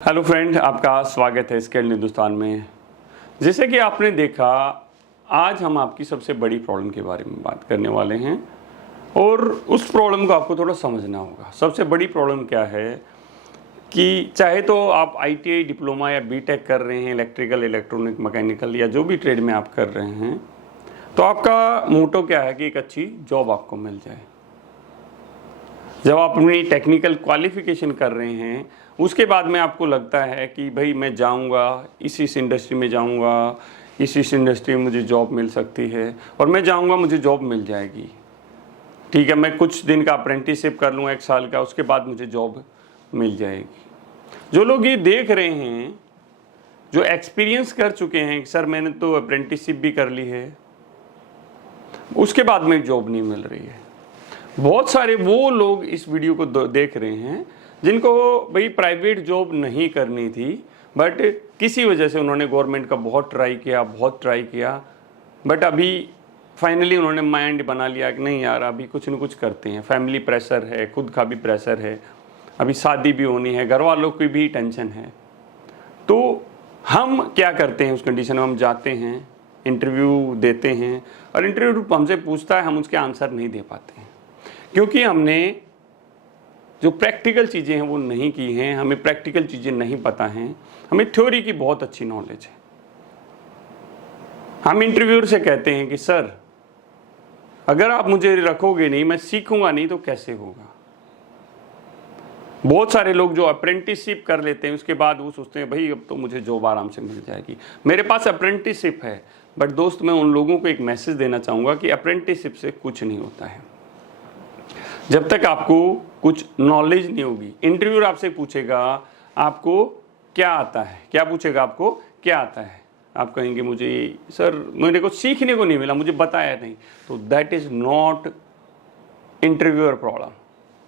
Hello friend, आपका स्वागत है स्किल्ड हिंदुस्तान में। जैसे कि आपने देखा, आज हम आपकी सबसे बड़ी प्रॉब्लम के बारे में बात करने वाले हैं और उस प्रॉब्लम को आपको थोड़ा समझना होगा। सबसे बड़ी प्रॉब्लम क्या है कि चाहे तो आप आईटीआई डिप्लोमा या बीटेक कर रहे हैं, इलेक्ट्रिकल, इलेक्ट्रॉनिक, मैकेनिकल या जो भी ट्रेड में आप कर रहे हैं, तो आपका मोटो क्या है कि एक अच्छी जॉब आपको मिल जाए। जब आप अपनी टेक्निकल क्वालिफिकेशन कर रहे हैं, उसके बाद में आपको लगता है कि भाई मैं जाऊंगा, इस इंडस्ट्री में जाऊंगा, इस इंडस्ट्री में मुझे जॉब मिल सकती है और मैं जाऊंगा, मुझे जॉब मिल जाएगी। ठीक है, मैं कुछ दिन का अप्रेंटिसशिप कर लूँगा, 1 साल का, उसके बाद मुझे जॉब मिल जाएगी। जो लोग ये देख रहे हैं, जो एक्सपीरियंस कर चुके हैं कि सर मैंने तो अप्रेंटिसशिप भी कर ली है, उसके बाद में जॉब नहीं मिल रही है। बहुत सारे वो लोग इस वीडियो को देख रहे हैं जिनको भाई प्राइवेट जॉब नहीं करनी थी, बट किसी वजह से उन्होंने गवर्नमेंट का बहुत ट्राई किया, बट अभी फाइनली उन्होंने माइंड बना लिया कि नहीं यार, अभी कुछ न कुछ करते हैं। फैमिली प्रेशर है, खुद का भी प्रेशर है, अभी शादी भी होनी है, घर वालों की भी टेंशन है। तो हम क्या करते हैं उस कंडीशन में? हम जाते हैं, इंटरव्यू देते हैं और इंटरव्यू हमसे पूछता है, हम उसके आंसर नहीं दे पाते हैं क्योंकि हमने जो प्रैक्टिकल चीज़ें हैं वो नहीं की हैं, हमें प्रैक्टिकल चीज़ें नहीं पता हैं, हमें थ्योरी की बहुत अच्छी नॉलेज है। हम इंटरव्यूअर से कहते हैं कि सर अगर आप मुझे रखोगे नहीं, मैं सीखूंगा नहीं, तो कैसे होगा? बहुत सारे लोग जो अप्रेंटिसशिप कर लेते हैं, उसके बाद वो सोचते हैं भाई अब तो मुझे जॉब आराम से मिल जाएगी, मेरे पास अप्रेंटिसशिप है। बट दोस्त, मैं उन लोगों को एक मैसेज देना चाहूँगा कि अप्रेंटिसशिप से कुछ नहीं होता है। जब तक आपको कुछ नॉलेज नहीं होगी, इंटरव्यूअर आपसे पूछेगा आपको क्या आता है, क्या पूछेगा आपको क्या आता है, आप कहेंगे मुझे सर मेरे को सीखने को नहीं मिला, मुझे बताया नहीं, तो that is not interviewer problem,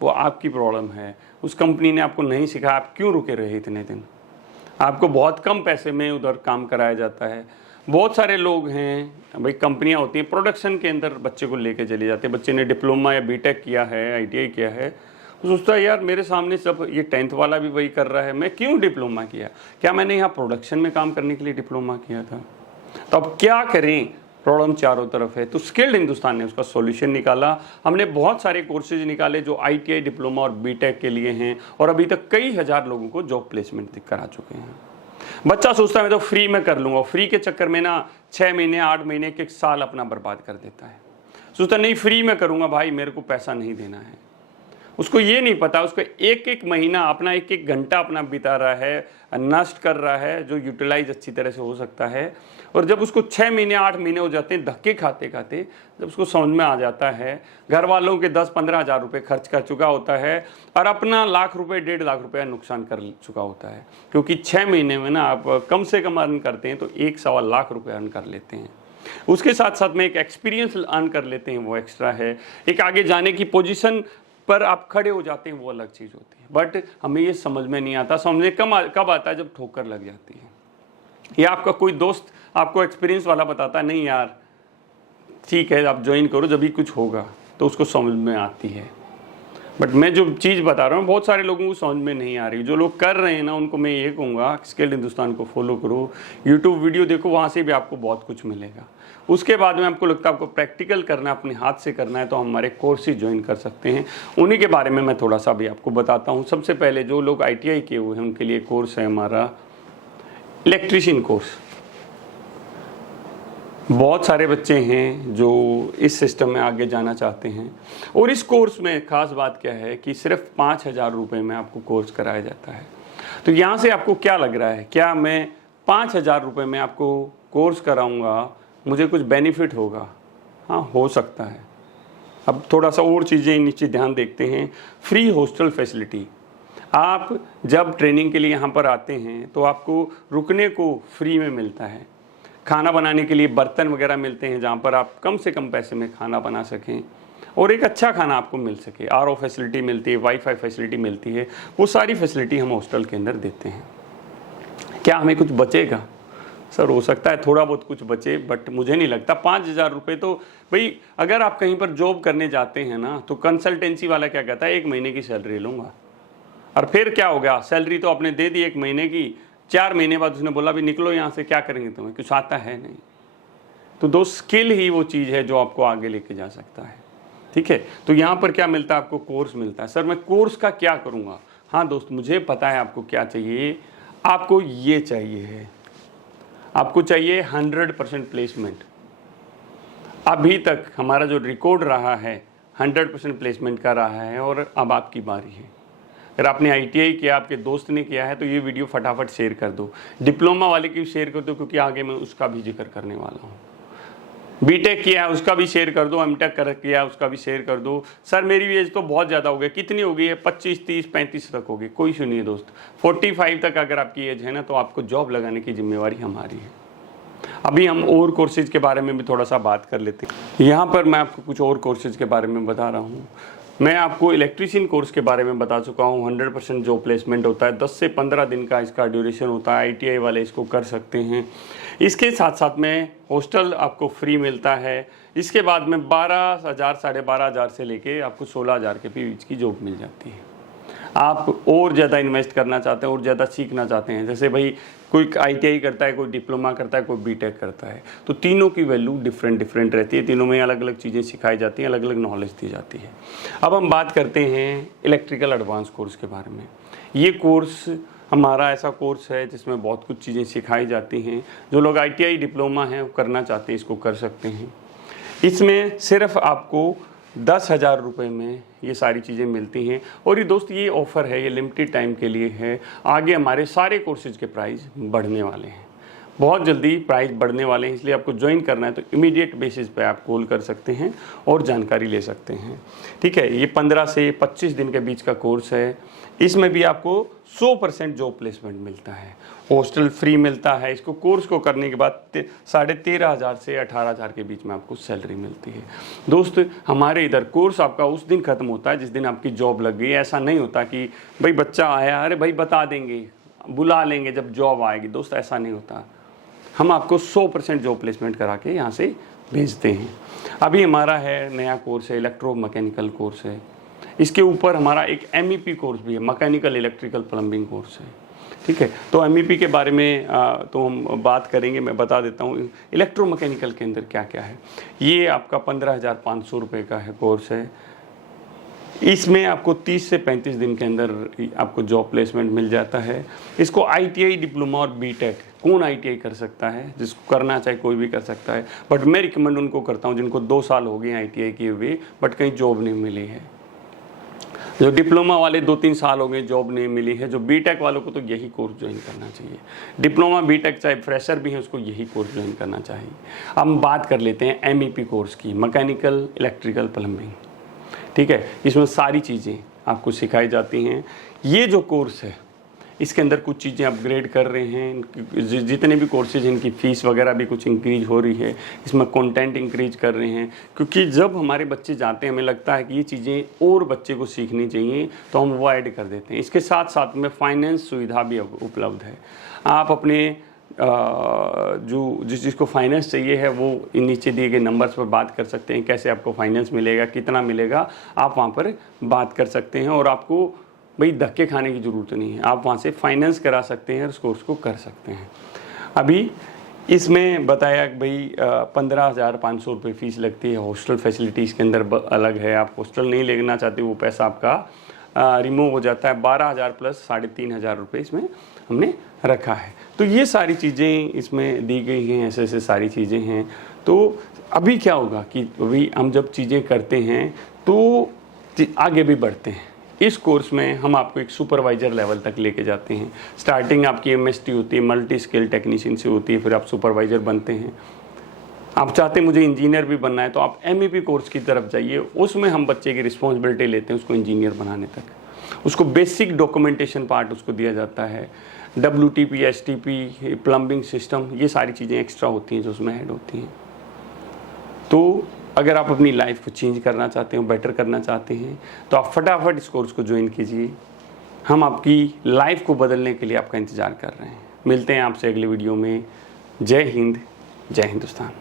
वो आपकी प्रॉब्लम है। उस कंपनी ने आपको नहीं सिखाया, आप क्यों रुके रहे इतने दिन? आपको बहुत कम पैसे में उधर काम कराया जाता है। बहुत सारे लोग हैं भाई, कंपनियां होती हैं प्रोडक्शन के अंदर बच्चे को लेके चले जाते हैं। बच्चे ने डिप्लोमा या बीटेक किया है, आईटीआई किया है, तो सोचता है यार मेरे सामने सब ये 10th वाला भी वही कर रहा है, मैं क्यों डिप्लोमा किया? क्या मैंने यहाँ प्रोडक्शन में काम करने के लिए डिप्लोमा किया था? तो अब क्या करें? प्रॉब्लम चारों तरफ है। तो स्किल्ड हिंदुस्तान ने उसका सॉल्यूशन निकाला। हमने बहुत सारे कोर्सेज निकाले जो आईटीआई, डिप्लोमा और बीटेक के लिए हैं और अभी तक कई हजार लोगों को जॉब प्लेसमेंट करा चुके हैं। बच्चा सोचता है मैं तो फ्री में कर लूँगा, फ्री के चक्कर में ना 6 महीने, 8 महीने, 1 साल अपना बर्बाद कर देता है। सोचता नहीं फ्री में करूँगा भाई, मेरे को पैसा नहीं देना है। उसको ये नहीं पता, उसको एक एक महीना अपना, एक एक घंटा अपना बिता रहा है, नष्ट कर रहा है, जो यूटिलाइज अच्छी तरह से हो सकता है। और जब उसको 6 महीने, 8 महीने हो जाते हैं धक्के खाते खाते, जब उसको समझ में आ जाता है, घर वालों के 10-15 हज़ार रुपये खर्च कर चुका होता है और अपना लाख रुपये, 1.5 लाख रुपया नुकसान कर चुका होता है। क्योंकि 6 महीने में ना आप कम से कम अर्न करते हैं तो 1-1.25 लाख रुपये अर्न कर लेते हैं। उसके साथ साथ में एक एक्सपीरियंस अर्न कर लेते हैं, वो एक्स्ट्रा है। एक आगे जाने की पोजीशन पर आप खड़े हो जाते हैं, वो अलग चीज़ होती है। बट हमें ये समझ में नहीं आता। समझ में कब आता है? जब ठोकर लग जाती है या आपका कोई दोस्त आपको एक्सपीरियंस वाला बताता है नहीं यार ठीक है आप ज्वाइन करो, जब भी कुछ होगा, तो उसको समझ में आती है। बट मैं जो चीज़ बता रहा हूँ बहुत सारे लोगों को समझ में नहीं आ रही। जो लोग कर रहे हैं ना, उनको मैं ये कहूँगा स्किल्ड हिंदुस्तान को फॉलो करो, यूट्यूब वीडियो देखो, वहाँ से भी आपको बहुत कुछ मिलेगा। उसके बाद में आपको लगता है आपको प्रैक्टिकल करना है, अपने हाथ से करना है, तो हमारे कोर्सेज ज्वाइन कर सकते हैं। उन्हीं के बारे में मैं थोड़ा सा भी आपको बताता हूँ। सबसे पहले जो लोग आईटीआई किए हुए हैं उनके लिए कोर्स है हमारा इलेक्ट्रीशियन कोर्स। बहुत सारे बच्चे हैं जो इस सिस्टम में आगे जाना चाहते हैं और इस कोर्स में ख़ास बात क्या है कि सिर्फ 5,000 रुपये में आपको कोर्स कराया जाता है। तो यहाँ से आपको क्या लग रहा है, क्या मैं 5,000 रुपये में आपको कोर्स कराऊंगा, मुझे कुछ बेनिफिट होगा? हाँ, हो सकता है। अब थोड़ा सा और चीज़ें नीचे ध्यान देखते हैं। फ्री हॉस्टल फैसिलिटी, आप जब ट्रेनिंग के लिए यहाँ पर आते हैं तो आपको रुकने को फ्री में मिलता है। खाना बनाने के लिए बर्तन वगैरह मिलते हैं जहाँ पर आप कम से कम पैसे में खाना बना सकें और एक अच्छा खाना आपको मिल सके। आरओ फैसिलिटी मिलती है, वाईफाई फैसिलिटी मिलती है, वो सारी फैसिलिटी हम हॉस्टल के अंदर देते हैं। क्या हमें कुछ बचेगा? सर हो सकता है थोड़ा बहुत कुछ बचे, बट मुझे नहीं लगता। 5,000 रुपये तो भाई, अगर आप कहीं पर जॉब करने जाते हैं ना, तो कंसल्टेंसी वाला क्या कहता है 1 महीने की सैलरी लूँगा। और फिर क्या हो गया, सैलरी तो आपने दे दी 1 महीने की, 4 महीने बाद उसने बोला भी निकलो यहाँ से, क्या करेंगे तुम्हें, कुछ आता है नहीं। तो दोस्त स्किल ही वो चीज़ है जो आपको आगे लेके जा सकता है। ठीक है, तो यहाँ पर क्या मिलता है आपको, कोर्स मिलता है। सर मैं कोर्स का क्या करूँगा? हाँ दोस्त, मुझे पता है आपको क्या चाहिए। आपको ये चाहिए है, आपको चाहिए 100% प्लेसमेंट। अभी तक हमारा जो रिकॉर्ड रहा है 100% प्लेसमेंट का रहा है, और अब आपकी बारी है। अगर आपने ITI किया, आपके दोस्त ने किया है, तो ये वीडियो फटाफट शेयर कर दो। डिप्लोमा वाले की शेयर कर दो, क्योंकि आगे मैं उसका भी जिक्र करने वाला हूँ। बीटेक किया है उसका भी शेयर कर दो, एमटेक कर किया उसका भी शेयर कर दो। सर मेरी एज तो बहुत ज़्यादा हो गई, कितनी हो गई है? 25, 30, 35 तक होगी। कोई सुनिए दोस्त, 45 तक अगर आपकी एज है ना, तो आपको जॉब लगाने की जिम्मेवारी हमारी है। अभी हम और कोर्सेज के बारे में भी थोड़ा सा बात कर लेते हैं। यहाँ पर मैं आपको कुछ और कोर्सेज के बारे में बता रहा हूँ। मैं आपको इलेक्ट्रीशियन कोर्स के बारे में बता चुका हूँ। 100% जॉब प्लेसमेंट होता है, 10 से 15 दिन का इसका ड्यूरेशन होता है। ITI वाले इसको कर सकते हैं। इसके साथ साथ में हॉस्टल आपको फ्री मिलता है। इसके बाद में 12,000 साढ़े 12,000 से लेके आपको 16,000 के बीच की जॉब मिल जाती है। आप और ज़्यादा इन्वेस्ट करना चाहते हैं और ज़्यादा सीखना चाहते हैं, जैसे भाई कोई ITI करता है, कोई डिप्लोमा करता है, कोई बीटेक करता है, तो तीनों की वैल्यू डिफरेंट रहती है। तीनों में अलग अलग चीज़ें सिखाई जाती हैं, अलग अलग नॉलेज दी जाती है। अब हम बात करते हैं इलेक्ट्रिकल एडवांस कोर्स के बारे में। ये कोर्स हमारा ऐसा कोर्स है जिसमें बहुत कुछ चीज़ें सिखाई जाती हैं। जो लोग ITI डिप्लोमा हैं वो करना चाहते हैं, इसको कर सकते हैं। इसमें सिर्फ आपको 10,000 रुपये में ये सारी चीज़ें मिलती हैं। और ये दोस्त ये ऑफ़र है, ये लिमिटेड टाइम के लिए है। आगे हमारे सारे कोर्सेज के प्राइस बढ़ने वाले हैं, बहुत जल्दी प्राइस बढ़ने वाले हैं। इसलिए आपको ज्वाइन करना है तो इमीडिएट बेसिस पे आप कॉल कर सकते हैं और जानकारी ले सकते हैं। ठीक है, ये 15 से 25 दिन के बीच का कोर्स है। इसमें भी आपको 100% जॉब प्लेसमेंट मिलता है, हॉस्टल फ्री मिलता है। इसको कोर्स को करने के बाद 13,500 से 18,000 के बीच में आपको सैलरी मिलती है। दोस्त हमारे इधर कोर्स आपका उस दिन ख़त्म होता है जिस दिन आपकी जॉब लग गई। ऐसा नहीं होता कि भाई बच्चा आया, अरे भाई बता देंगे, बुला लेंगे जब जॉब आएगी। दोस्त ऐसा नहीं होता, हम आपको 100% जॉब प्लेसमेंट करा के यहाँ से भेजते हैं। अभी हमारा है नया कोर्स है, इलेक्ट्रो मैकेनिकल कोर्स है। इसके ऊपर हमारा एक MEP कोर्स भी है, मैकेनिकल इलेक्ट्रिकल प्लम्बिंग कोर्स है। ठीक है, तो MEP के बारे में तो हम बात करेंगे। मैं बता देता हूँ इलेक्ट्रो मैकेनिकल के अंदर क्या क्या है। ये आपका 15,500 रुपये का है कोर्स है। इसमें आपको 30 से 35 दिन के अंदर आपको जॉब प्लेसमेंट मिल जाता है। इसको ITI डिप्लोमा और बीटेक कौन ITI कर सकता है, जिसको करना चाहे कोई भी कर सकता है। बट मैं रिकमेंड उनको करता हूँ जिनको 2 साल हो गए ITI किए हुए बट कहीं जॉब नहीं मिली है। जो डिप्लोमा वाले 2-3 साल हो गए जॉब नहीं मिली है। जो बीटेक वालों को तो यही कोर्स ज्वाइन करना चाहिए। डिप्लोमा बीटेक चाहे फ्रेशर भी है, उसको यही कोर्स ज्वाइन करना चाहिए। अब हम बात कर लेते हैं MEP कोर्स की, मैकेनिकल इलेक्ट्रिकल प्लम्बिंग। ठीक है, इसमें सारी चीज़ें आपको सिखाई जाती हैं। ये जो कोर्स है इसके अंदर कुछ चीज़ें अपग्रेड कर रहे हैं। जितने भी कोर्सेज हैं इनकी फ़ीस वगैरह भी कुछ इंक्रीज हो रही है। इसमें कंटेंट इंक्रीज कर रहे हैं, क्योंकि जब हमारे बच्चे जाते हैं हमें लगता है कि ये चीज़ें और बच्चे को सीखनी चाहिए, तो हम वो ऐड कर देते हैं। इसके साथ साथ में फाइनेंस सुविधा भी उपलब्ध है। आप अपने जो जिसको फाइनेंस चाहिए है वो इन नीचे दिए गए नंबर्स पर बात कर सकते हैं। कैसे आपको फाइनेंस मिलेगा, कितना मिलेगा, आप वहाँ पर बात कर सकते हैं। और आपको भाई धक्के खाने की ज़रूरत नहीं है, आप वहाँ से फाइनेंस करा सकते हैं और उस कोर्स को कर सकते हैं। अभी इसमें बताया कि भाई 15,500 रुपये फ़ीस लगती है। हॉस्टल फैसिलिटीज़ के अंदर अलग है। आप हॉस्टल नहीं लेना चाहते, वो पैसा आपका रिमूव हो जाता है। 12,000 प्लस 3,500 रुपये इसमें हमने रखा है। तो ये सारी चीज़ें इसमें दी गई हैं, ऐसे सारी चीज़ें हैं। तो अभी क्या होगा कि अभी हम जब चीज़ें करते हैं तो आगे भी बढ़ते हैं। इस कोर्स में हम आपको एक सुपरवाइज़र लेवल तक लेके जाते हैं। स्टार्टिंग आपकी MST होती है, मल्टी स्किल टेक्नीशियन से होती है, फिर आप सुपरवाइज़र बनते हैं। आप चाहते हैं मुझे इंजीनियर भी बनना है तो आप MEP कोर्स की तरफ जाइए। उसमें हम बच्चे की रिस्पॉन्सिबिलिटी लेते हैं उसको इंजीनियर बनाने तक। उसको बेसिक डॉक्यूमेंटेशन पार्ट उसको दिया जाता है। WTP, STP, प्लम्बिंग सिस्टम, ये सारी चीज़ें एक्स्ट्रा होती हैं जो उसमें ऐड होती हैं। तो अगर आप अपनी लाइफ को चेंज करना चाहते हो, बेटर करना चाहते हैं, तो आप फटाफट इस कोर्स को ज्वाइन कीजिए। हम आपकी लाइफ को बदलने के लिए आपका इंतज़ार कर रहे हैं। मिलते हैं आपसे अगले वीडियो में। जय हिंद, जय हिंदुस्तान।